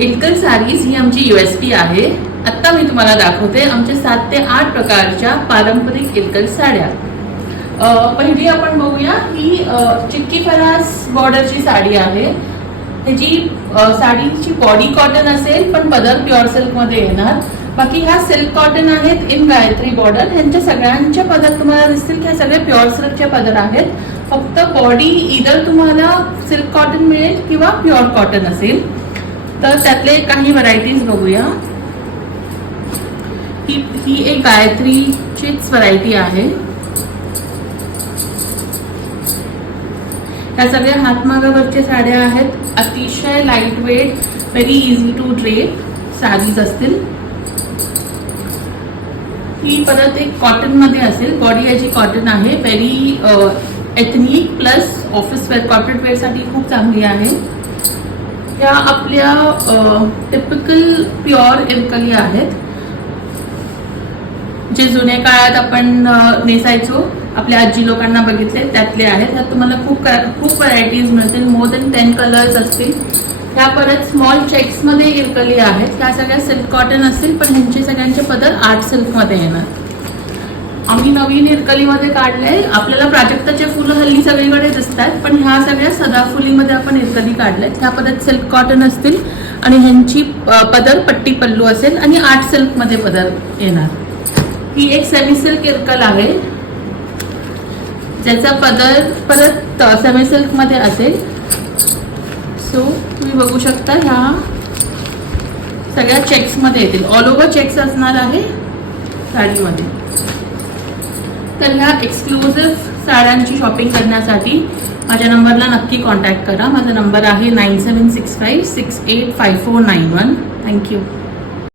Ilkal sarees ही आमची USP आहे. आत्ता मी तुम्हाला दाखवते आमच्या 7 ते 8 प्रकारच्या पारंपरिक इल्कल साड्या. पहिली आपण बघूया ही चिक्की फरास बॉर्डरची साडी आहे. त्याची साडीची बॉडी कॉटन असेल पण पदर प्युअर सिल्कमध्ये येणार. बाकी ह्या सिल्क कॉटन आहेत इन गायत्री बॉर्डर. ह्यांच्या सगळ्यांच्या पदर तुम्हाला दिसतील की ह्या सगळे प्युअर सिल्कचे पदर आहेत. फक्त बॉडी इधर तुम्हाला सिल्क कॉटन मिळेल किंवा प्युअर कॉटन असेल. तर त्यातले काही व्हरायटीज बघूया. ही एक गायत्रीचीच व्हरायटी आहे. ह्या सगळ्या हातमागावरच्या साड्या आहेत. अतिशय light weight, very easy to drape saris असतील. ही परत एक कॉटन मध्ये असेल. बॉडी याची कॉटन आहे. Very ethnic plus office wear, corporate wear साठी खूप चांगली आहे. ह्या आपल्या टिपिकल प्युअर इल्कली आहेत, जे जुन्या काळात आपण नेसायचो, आपल्या आजी लोकांना बघितले त्यातले आहेत. ह्यात तुम्हाला खूप व्हरायटीज मिळतील. मोर दॅन 10 कलर्स असतील. ह्या परत स्मॉल चेक्स मध्ये इल्कली आहेत. ह्या सगळ्या सिल्क कॉटन असतील पण ह्यांचे सगळ्यांचे पदर आर्ट सिल्क मध्ये येणार. आम्ही नवीन इल्कलीमध्ये काढले. आपल्याला प्राजक्ताचे फुलं हल्ली सगळीकडे दिसतात पण ह्या सगळ्या सदाफुलीमध्ये आपण इल्कली काढल्यात. ह्या परत सिल्क कॉटन असतील आणि ह्यांची पदर पट्टी पल्लू असेल आणि आर्ट सिल्क मध्ये पदर येणार. ही एक सेमी सिल्क इल्कल आहे ज्याचा पदर परत सेमी सिल्क मध्ये असेल. सो तुम्ही बघू शकता ह्या सगळ्या चेक्स मध्ये येतील. ऑल ओव्हर चेक्स असणार आहे साडीमध्ये. तर ह्या एक्सक्लुझिव्ह साड्यांची शॉपिंग करण्यासाठी माझ्या नंबरला नक्की कॉन्टॅक्ट करा. माझा नंबर आहे 9765685491. थँक्यू.